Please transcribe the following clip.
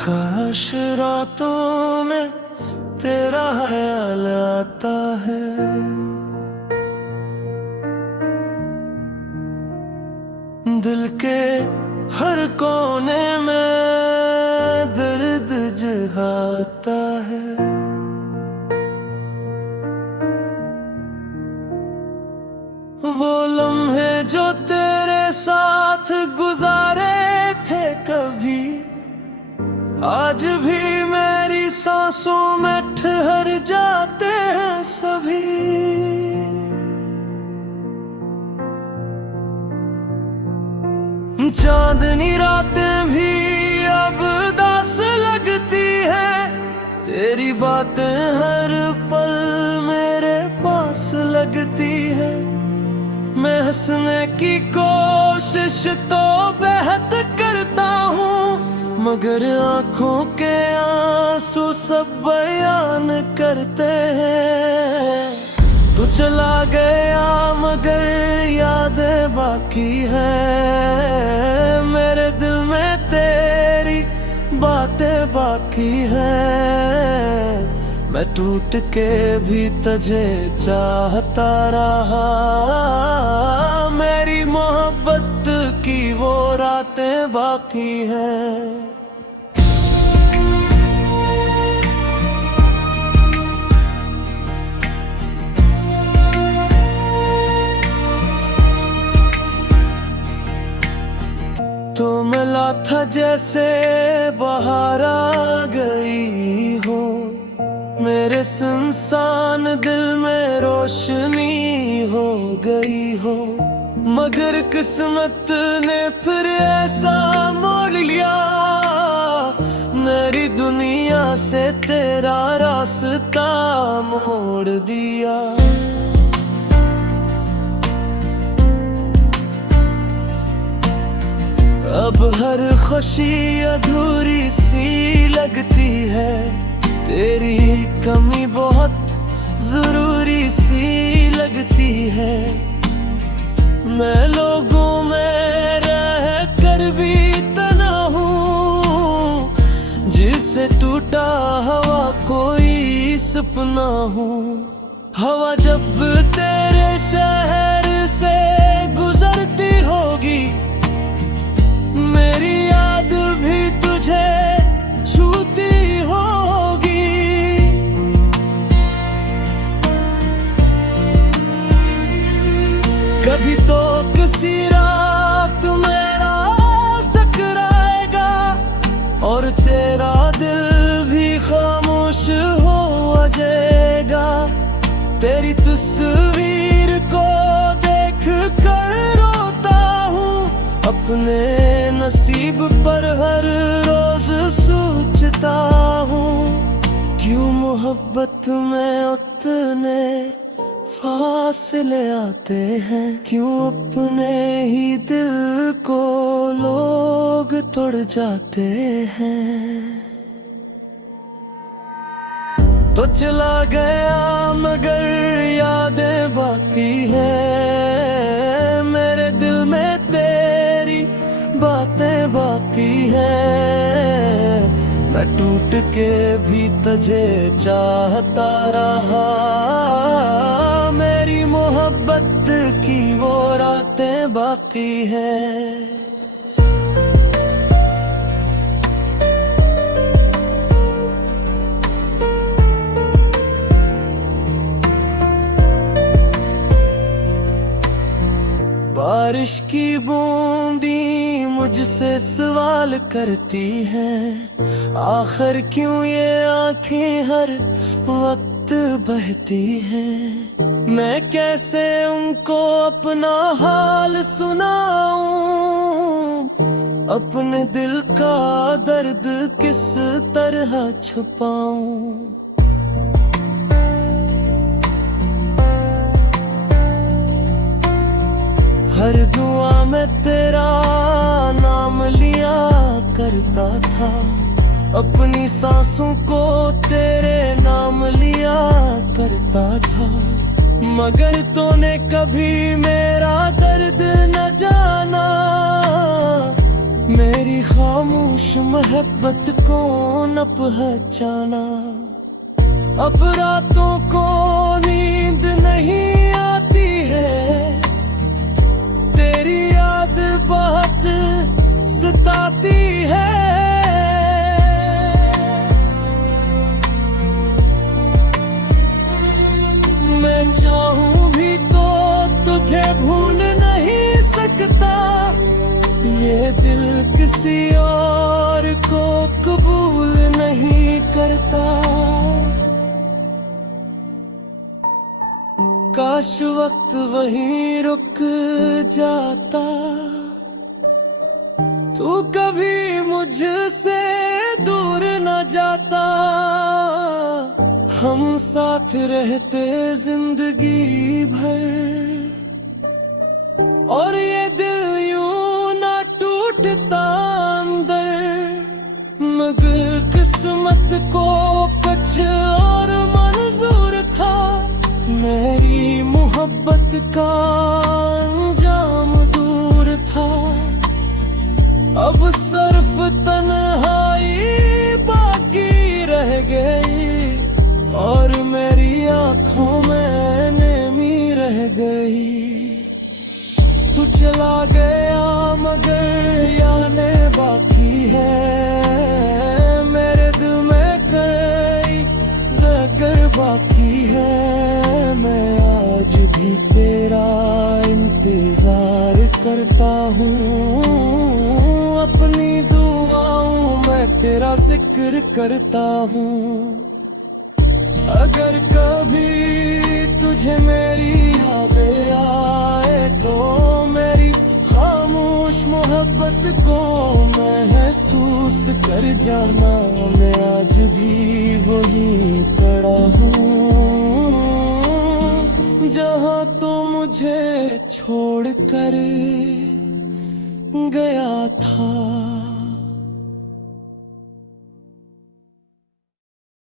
खास रातों में तेरा ख्याल आता है। दिल के हर कोने में दर्द जगाता है। वो लम्हे जो तेरे साथ गुजारे थे कभी, आज भी मेरी सांसों में ठहर जाते हैं सभी। चांदनी रातें भी अब उदास लगती है, तेरी बातें हर पल मेरे पास लगती है। मैं हंसने की कोशिश तो बेहद करता हूँ, मगर आंखों के आंसू सब बयान करते हैं। तू चला गया मगर यादें बाकी हैं, मेरे दिल में तेरी बातें बाकी हैं। मैं टूट के भी तुझे चाहता रहा, मेरी मोहब्बत की वो रातें बाकी हैं। तो मिला था जैसे बाहर आ गई हो, मेरे सुनसान दिल में रोशनी हो गई हो। मगर किस्मत ने फिर ऐसा मोड़ लिया, मेरी दुनिया से तेरा रास्ता मोड़ दिया। अब हर खुशी अधूरी सी लगती है, तेरी कमी बहुत जरूरी सी लगती है। मैं लोगों में रह कर भी तना हूँ, जिससे टूटा हवा कोई सपना हूँ। हवा जब तेरे शहर से गुजरती होगी, मेरी याद भी तुझे छूती होगी। कभी तो किसी रात मेरा जिक्र आएगा, और तेरा दिल भी खामोश हो जाएगा। तेरी तस्वीर को देख कर रोता हूँ, अपने नसीब पर हर रोज सोचता हूँ। क्यों मोहब्बत में उतने फासले आते हैं, क्यों अपने ही दिल को लोग तोड़ जाते हैं। तो चला गया मगर यादें बाकी हैं, मेरे दिल में तेरी बातें बाकी हैं। मैं टूट के भी तुझे चाहता रहा, मेरी मोहब्बत की वो रातें बाकी हैं। बारिश की बूंदी मुझसे सवाल करती हैं, आखिर क्यों ये आँखें हर वक्त बहती हैं। मैं कैसे उनको अपना हाल सुनाऊं, अपने दिल का दर्द किस तरह छुपाऊं। हर दुआ में तेरा नाम लिया करता था, अपनी सांसों को तेरे नाम लिया करता था। मगर तूने कभी मेरा दर्द न जाना, मेरी खामोश मोहब्बत को न पहचाना। अब रातों को नींद नहीं आती है, तेरी याद बहुत सताती है। मैं चाहूं भी तो तुझे भूल नहीं सकता, ये दिल किसी और को कबूल नहीं करता। काश वक्त वहीं रुक जाता, तू कभी मुझसे दूर न जाता। हम साथ रहते जिंदगी भर, और ये दिल यूं ना टूटता अंदर। मगर किस्मत को कुछ और मंजूर था, मेरी मोहब्बत का अंजाम दूर था। अब सिर्फ तन्हाई बाकी रह गई, और मेरी आंखों में नमी रह गई। तू चला गया मगर यादें बाकी है, मेरे दिल में कई दगर बाकी है। मैं आज भी तेरा इंतजार करता हूँ, अपनी दुआओं में तेरा जिक्र करता हूँ। अगर कभी तुझे मेरी यादें आए तो मेरी खामोश मोहब्बत को महसूस कर जाना। मैं आज भी वहीं पड़ा हूँ जहाँ तो मुझे छोड़ कर गया था।